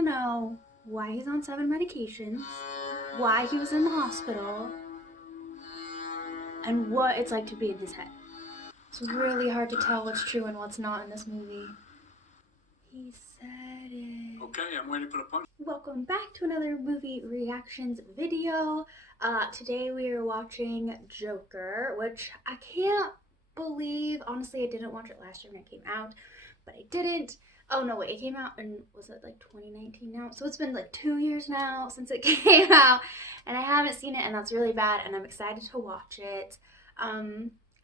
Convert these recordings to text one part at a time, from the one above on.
to know why he's on 7 medications, why he was in the hospital, and what it's like to be in his head. It's really hard to tell what's true and what's not in this movie. He said it. Okay, I'm waiting for the punch. Welcome back to another movie reactions video. Today we are watching Joker, which I can't believe. Honestly, I didn't watch it last year when it came out, but I didn't. Oh no, wait, it came out in, was it like 2019 now? So it's been like 2 years now since it came out, and I haven't seen it, and that's really bad, and I'm excited to watch it.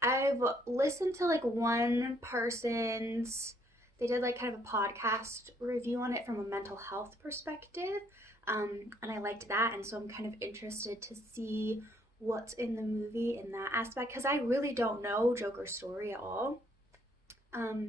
I've listened to like one person's, they did like kind of a podcast review on it from a mental health perspective, and I liked that, and so I'm kind of interested to see what's in the movie in that aspect, because I really don't know Joker's story at all.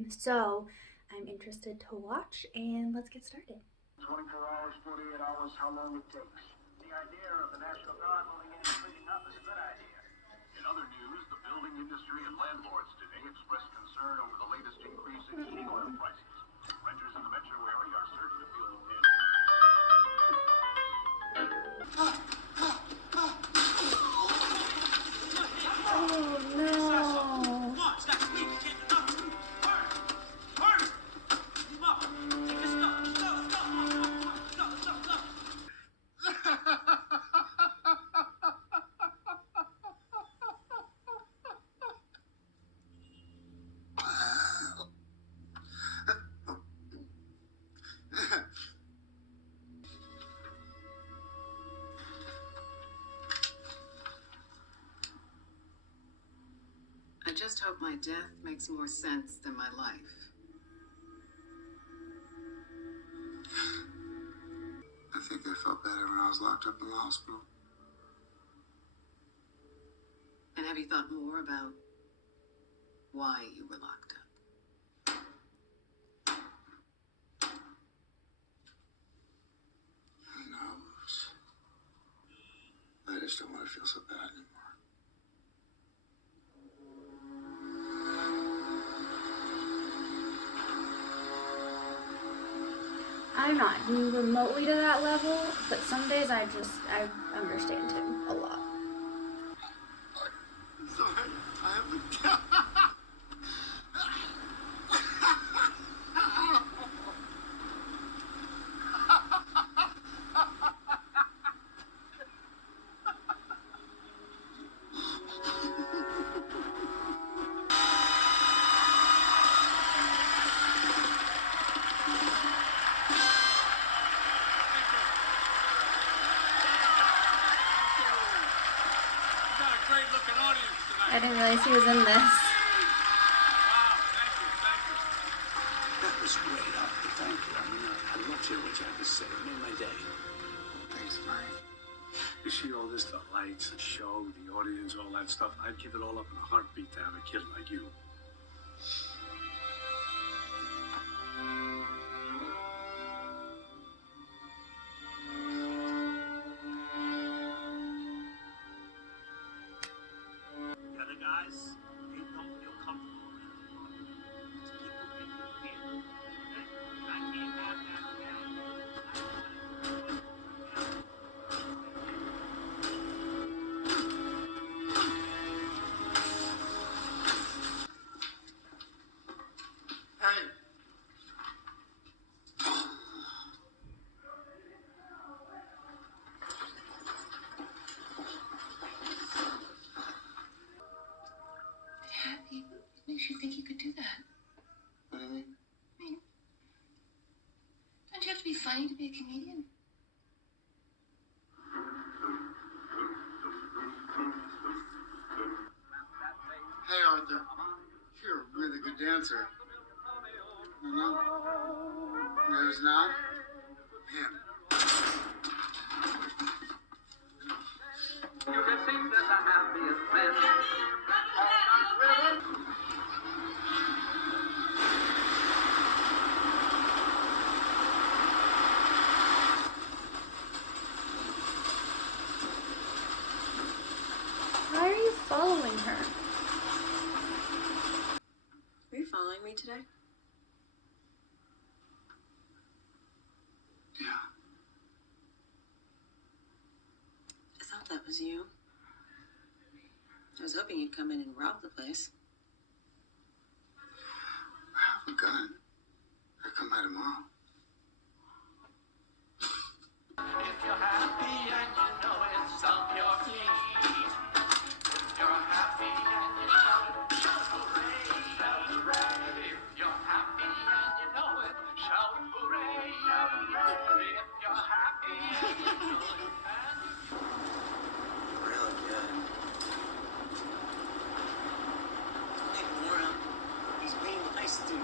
So I'm interested to watch, and let's get started. 24 hours, 48 hours, how long it takes. The idea of the National Guard moving in and cleaning up is a good idea. In other news, the building industry and landlords today expressed concern over the latest increase in heating oil prices. Renters in the metro area are certain to feel the pinch. Oh no. I just hope my death makes more sense than my life. I think I felt better when I was locked up in the hospital. And have you thought more about why you were locked up? Who knows? I just don't want to feel so bad anymore. I'm not remotely to that level, but some days I understand him a lot. Sorry, I have to. I didn't realize he was in this. Wow, thank you. That was great, Arthur. Thank you. I mean, I loved hearing what you had to say. It made my day. Thanks, Murray. You see all this, the lights, the show, the audience, all that stuff. I'd give it all up in a heartbeat to have a kid like you. The other guys, they don't feel comfortable around you. Just keep moving in. I can't have that Hey! Happy? What makes you think you could do that? What do you mean? I mean, don't you have to be funny to be a comedian? Hey, Arthur. You're a really good dancer. You know? Who's not? Him. You can see that the happiest man. Why are you following her? Are you following me today? Yeah. that was you. I was hoping you'd come in and rob the place. I have a gun. I come by tomorrow. If you're happy and you know it, stomp your feet. If you're happy and you know it, shout hooray, shout hooray. If you're happy and you know it, shout hooray, shout hooray. If you're happy and you know it, Really good. Ignore him. He's being nice to you.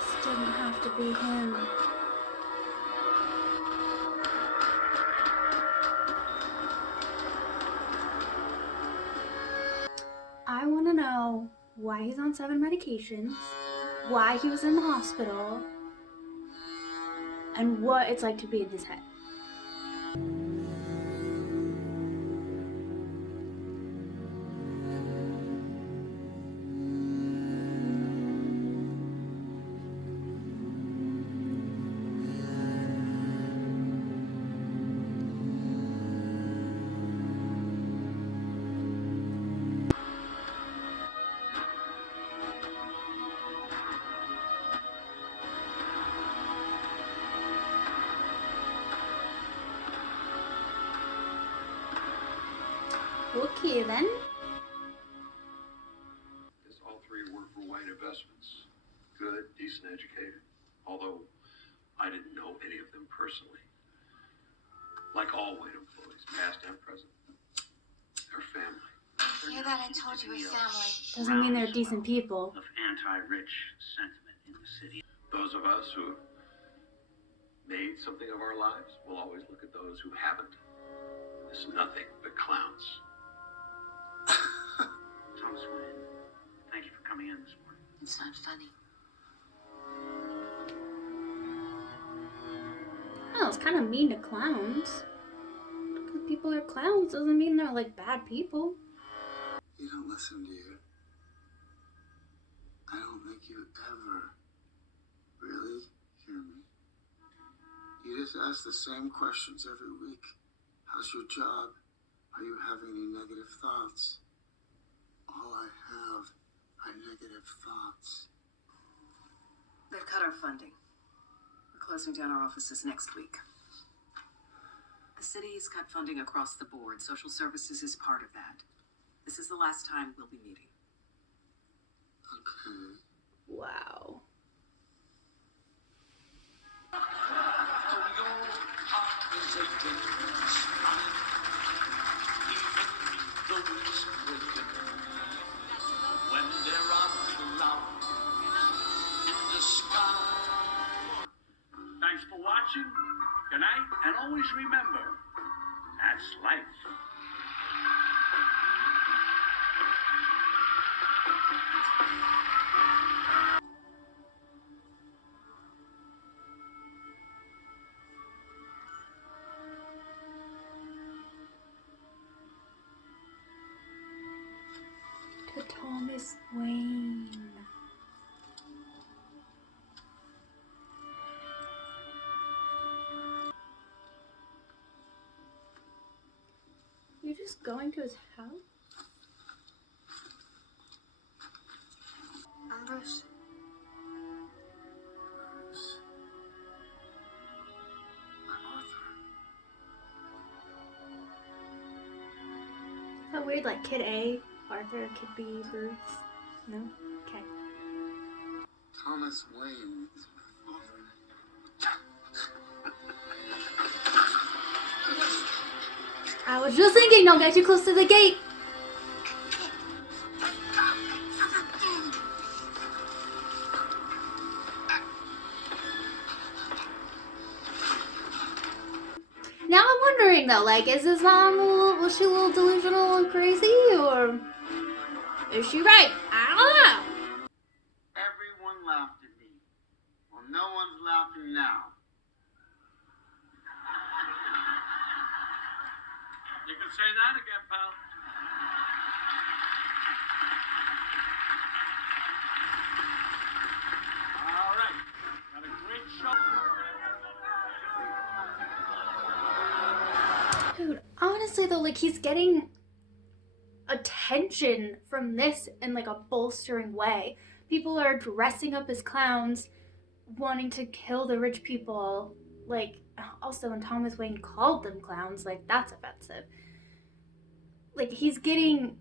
This didn't have to be him. I want to know why he's on 7 medications, why he was in the hospital, and what it's like to be in his head. Okay then. Yes, all three work for Wayne Investments. Good, decent, educated. Although I didn't know any of them personally. Like all Wayne employees, past and present. They're family. Hear that? I told you we're family. Doesn't mean they're decent people. Of anti-rich sentiment in the city. Those of us who have made something of our lives will always look at those who haven't as nothing but clowns. Thomas Wayne, thank you for coming in this morning. It's not funny. Oh, it's kind of mean to clowns. Because people are clowns doesn't mean they're like bad people. You don't listen, do you? I don't think you ever really hear me. You just ask the same questions every week. How's your job? Are you having any negative thoughts? All I have are negative thoughts. They've cut our funding. We're closing down our offices next week. The city's cut funding across the board. Social services is part of that. This is the last time we'll be meeting. Okay. Wow. When they're out loud in the sky. Thanks for watching. Good night, and always remember, that's life. To Thomas Wayne. You're just going to his house? I'm Bruce. Bruce. I'm Arthur. Is that weird? Like Kid A, Arthur, Kid B, Bruce? No? Okay. Thomas Wayne is my father. I was just thinking, don't get too close to the gate. Now I'm wondering though, like, is his mom was she a little delusional and crazy, or is she right? I don't know. Everyone laughed at me. Well, no one's laughing now. You can say that again, pal. All right. Got a great show. Dude, honestly though, like, he's getting attention from this in like a bolstering way. People are dressing up as clowns, wanting to kill the rich people. Like, also when Thomas Wayne called them clowns, like, that's offensive. Like, he's getting,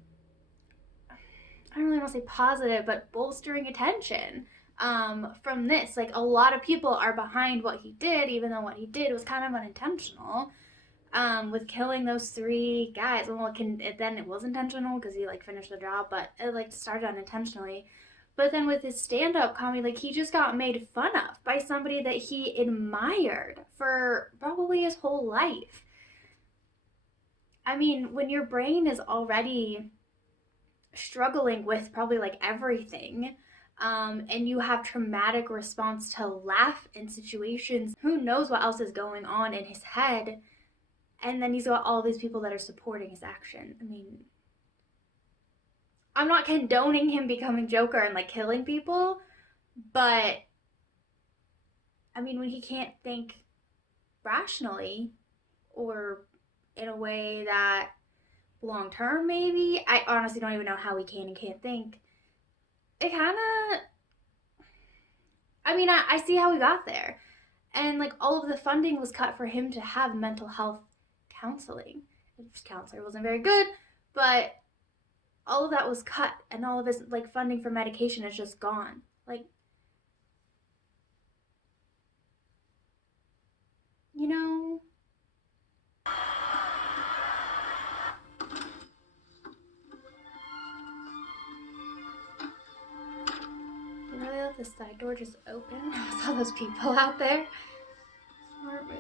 I don't really want to say positive, but bolstering attention from this. Like, a lot of people are behind what he did, even though what he did was kind of unintentional. With killing those 3 guys. Well, then it was intentional because he like finished the job, but it like started unintentionally. But then with his stand-up comedy, like, he just got made fun of by somebody that he admired for probably his whole life. I mean, when your brain is already struggling with probably like everything, and you have traumatic response to laugh in situations, who knows what else is going on in his head, and then he's got all these people that are supporting his action. I mean, I'm not condoning him becoming Joker and like killing people, but I mean, when he can't think rationally or in a way that long term, maybe, I honestly don't even know how he can and can't think. It kind of, I mean, I see how we got there. And like all of the funding was cut for him to have mental health counseling. His counselor wasn't very good, but all of that was cut, and all of his like funding for medication is just gone. Like, you know, they really let the side door just open with all those people out there. Smart move.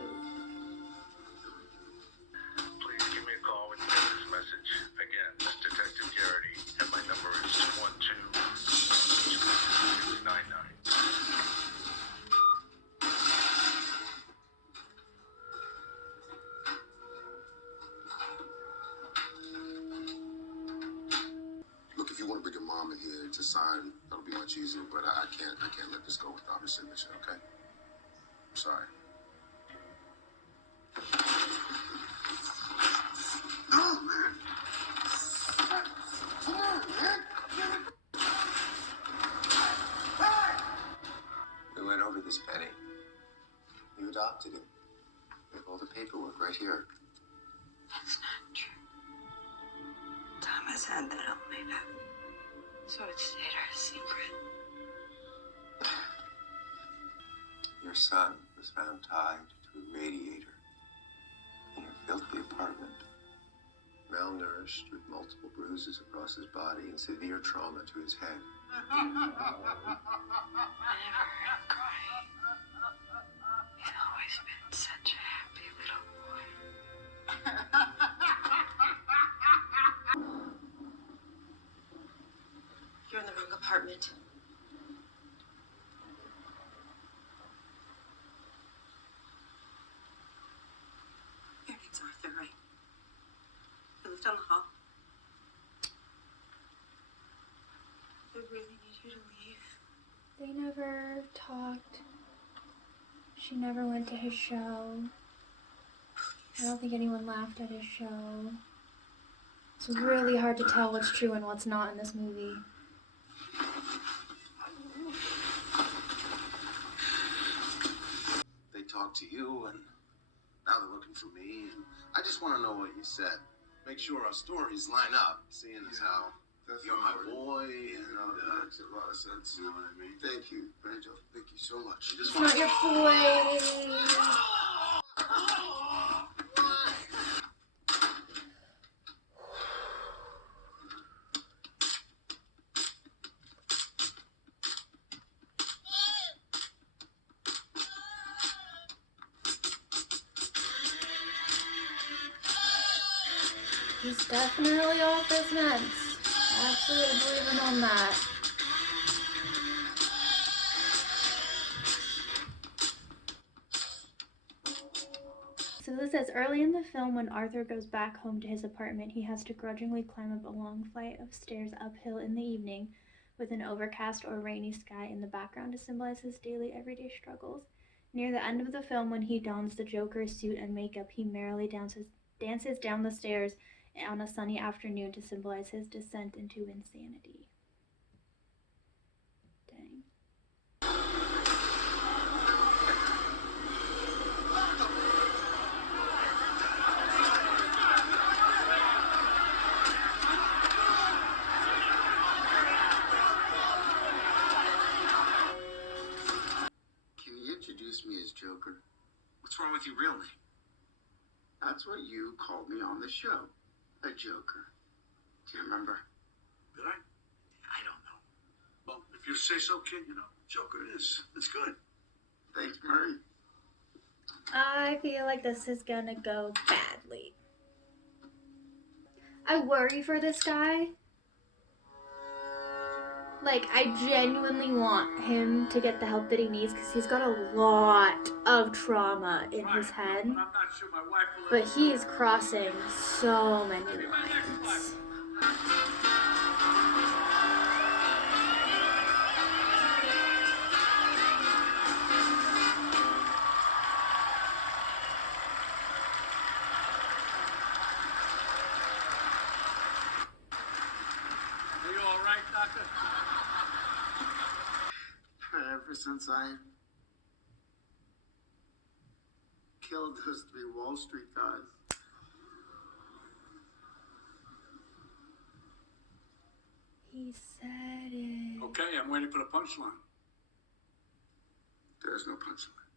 Please give me a call when you get this message. Again, this Detective Garrity, and my number is 122-699. Look, if you want to bring your mom in here to sign, that'll be much easier. But I can't let this go without her signature. Okay? I'm sorry. No, man. Come on, man. We went over this, Penny. You adopted him. We have all the paperwork right here. That's not true. Thomas had that all made up. So it stayed our secret. Your son was found tied to a radiator in your filthy apartment. Malnourished with multiple bruises across his body and severe trauma to his head. I never heard him cry. He's always been such a happy little boy. You're in the wrong apartment. Your name's Arthur, right? You live down the hall. I really need you to leave. They never talked. She never went to his show. I don't think anyone laughed at his show. It's really hard to tell what's true and what's not in this movie. They talked to you, and now they're looking for me. And I just want to know what you said. Make sure our stories line up, seeing as how you're my boy, and that makes a lot of sense. You know what I mean? Thank you, Banjo. Thank you so much. It's not your boy. He's definitely off his meds. Absolutely believing on that. So this says, early in the film, when Arthur goes back home to his apartment, he has to grudgingly climb up a long flight of stairs uphill in the evening with an overcast or rainy sky in the background to symbolize his daily everyday struggles. Near the end of the film, when he dons the Joker's suit and makeup, he merrily dances down the stairs on a sunny afternoon to symbolize his descent into insanity. Dang. Can you introduce me as Joker? What's wrong with you, really? That's what you called me on the show. A Joker. Do you remember? Did I? I don't know. Well, if you say so, kid, Joker it is. It's good. Thanks, Murray. I feel like this is gonna go badly. I worry for this guy. Like, I genuinely want him to get the help that he needs because he's got a lot of trauma in his head. But I'm not sure my wife will. But he's crossing so many lines. Are you all right, Doctor? Ever since I killed those 3 Wall Street guys. He said it. Okay, I'm waiting for the punchline. There's no punchline.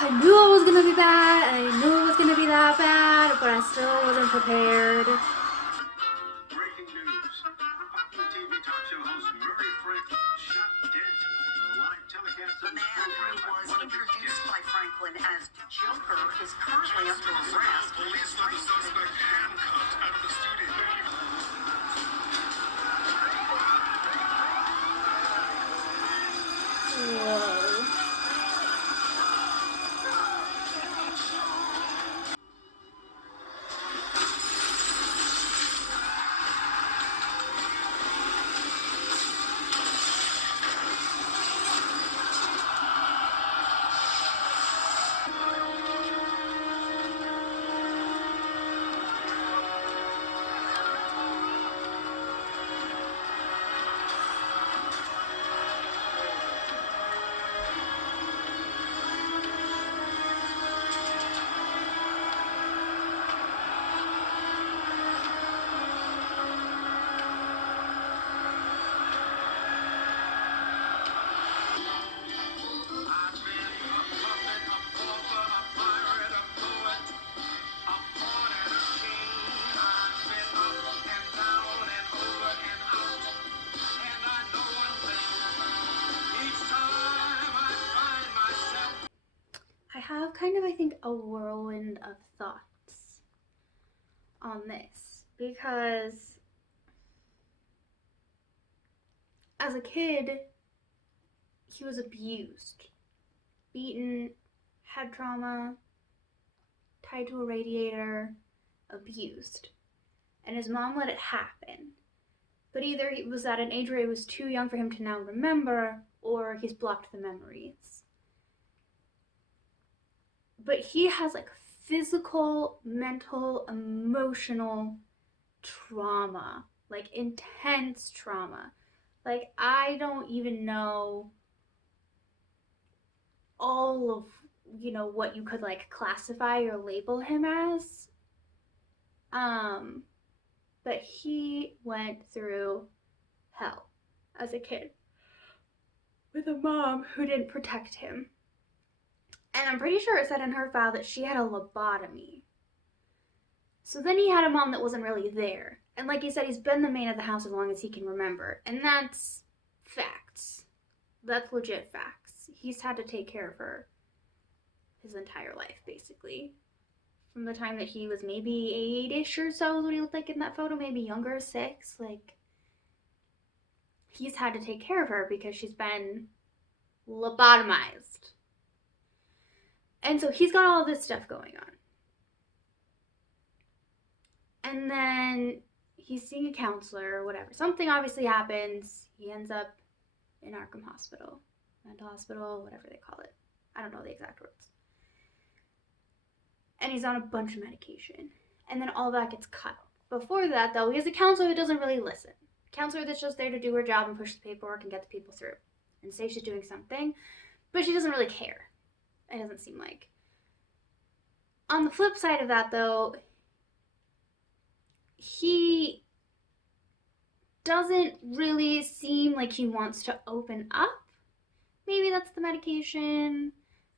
I knew it was gonna be bad, and I knew it was gonna be that bad, but I still wasn't prepared. Breaking news. Popular TV talk show host Murray Franklin shot dead tonight in a live telecast The of his man program who by was one of his introduced guests. by Franklin as Joker is currently under arrest. Police found the suspect handcuffed out of the studio. Whoa. I have kind of, I think, a whirlwind of thoughts on this because as a kid, he was abused, beaten, head trauma, tied to a radiator, abused. And his mom let it happen. But either he was at an age where he was too young for him to now remember, or he's blocked the memories. But he has like physical, mental, emotional trauma, like intense trauma. Like, I don't even know all of, what you could like classify or label him as. But he went through hell as a kid with a mom who didn't protect him. And I'm pretty sure it said in her file that she had a lobotomy. So then he had a mom that wasn't really there. And like he said, he's been the man of the house as long as he can remember. And that's facts. That's legit facts. He's had to take care of her his entire life, basically. from the time that he was maybe 8-ish or so is what he looked like in that photo, maybe younger, 6. Like, he's had to take care of her because she's been lobotomized. And so he's got all this stuff going on. And then he's seeing a counselor or whatever. Something obviously happens. He ends up in Arkham Hospital, mental hospital, whatever they call it. I don't know the exact words. And he's on a bunch of medication. And then all that gets cut. Before that, though, he has a counselor who doesn't really listen. A counselor that's just there to do her job and push the paperwork and get the people through. And say she's doing something, but she doesn't really care. It doesn't seem like. On the flip side of that, though, he doesn't really seem like he wants to open up. Maybe that's the medication.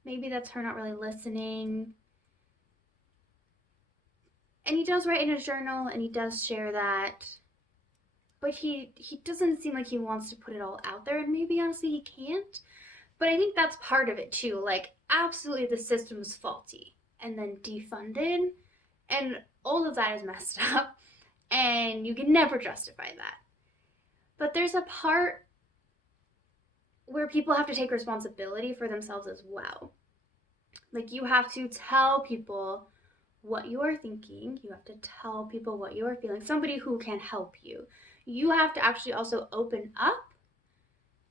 Maybe that's her not really listening. And he does write in his journal, and he does share that. But he doesn't seem like he wants to put it all out there, and maybe honestly he can't. But I think that's part of it too. Like, absolutely the system is faulty and then defunded, and all of that is messed up, and you can never justify that. But there's a part where people have to take responsibility for themselves as well. Like, you have to tell people what you are thinking. You have to tell people what you are feeling. Somebody who can help you. You have to actually also open up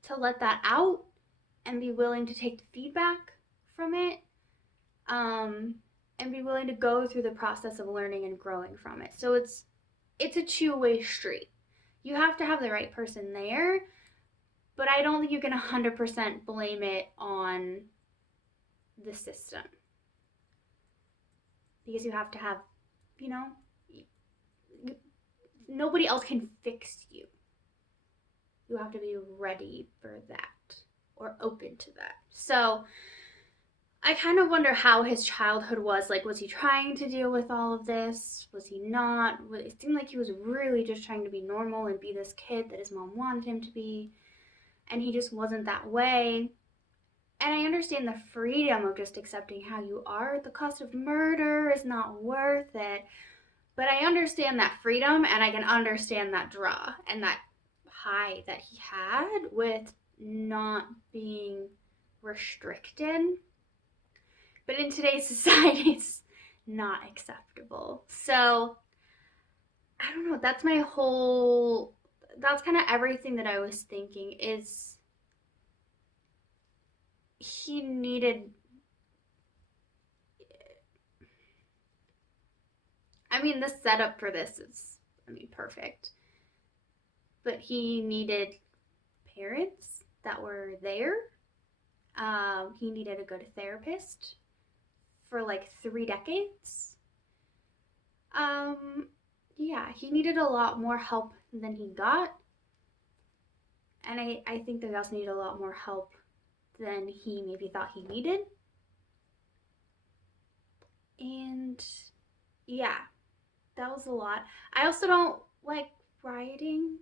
to let that out and be willing to take the feedback from it, and be willing to go through the process of learning and growing from it. So it's a two-way street. You have to have the right person there, but I don't think you can 100% blame it on the system. Because you have to have, nobody else can fix you. You have to be ready for that or open to that. So I kind of wonder how his childhood was. Like, was he trying to deal with all of this? Was he not? It seemed like he was really just trying to be normal and be this kid that his mom wanted him to be. And he just wasn't that way. And I understand the freedom of just accepting how you are. The cost of murder is not worth it. But I understand that freedom, and I can understand that draw and that high that he had with not being restricted. But in today's society, it's not acceptable. So, I don't know. That's kind of everything that I was thinking is he needed, the setup for this is, perfect. But he needed parents that were there. He needed a good therapist for like 3 decades. Yeah, he needed a lot more help than he got. And I think that he also needed a lot more help than he maybe thought he needed. And yeah, that was a lot. I also don't like rioting.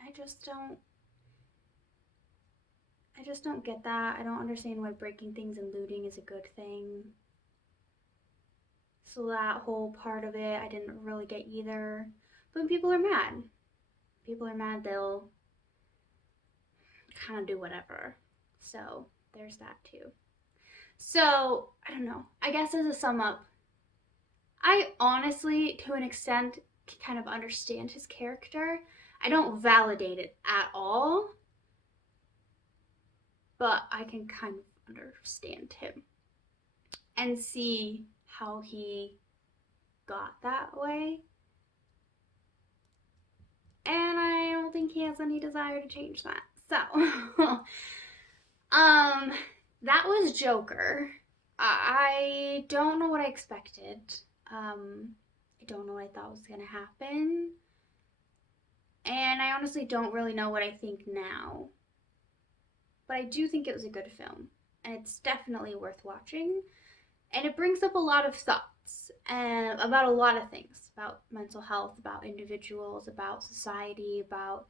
I just don't get that. I don't understand why breaking things and looting is a good thing. So that whole part of it, I didn't really get either. But when people are mad, they'll kind of do whatever. So there's that too. So, I don't know. I guess as a sum up, I honestly, to an extent, can kind of understand his character. I don't validate it at all, but I can kind of understand him and see how he got that way. And I don't think he has any desire to change that. So, that was Joker. I don't know what I expected. I don't know what I thought was gonna happen. And I honestly don't really know what I think now. But I do think it was a good film. And it's definitely worth watching. And it brings up a lot of thoughts about a lot of things. About mental health, about individuals, about society, about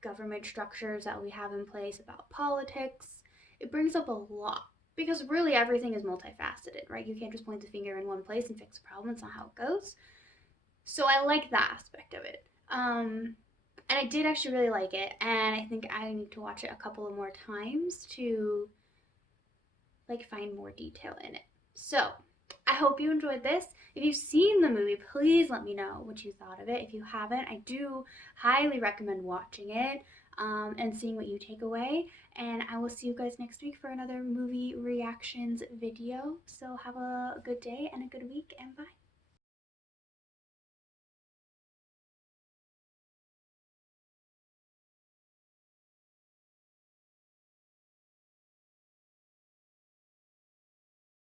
government structures that we have in place, about politics. It brings up a lot. because really everything is multifaceted, right? You can't just point the finger in one place and fix a problem. It's not how it goes. So I like that aspect of it. And I did actually really like it, and I think I need to watch it a couple of more times to like find more detail in it. So I hope you enjoyed this. If you've seen the movie, please let me know what you thought of it. If you haven't, I do highly recommend watching it and seeing what you take away. And I will see you guys next week for another movie reactions video. So have a good day and a good week, and bye.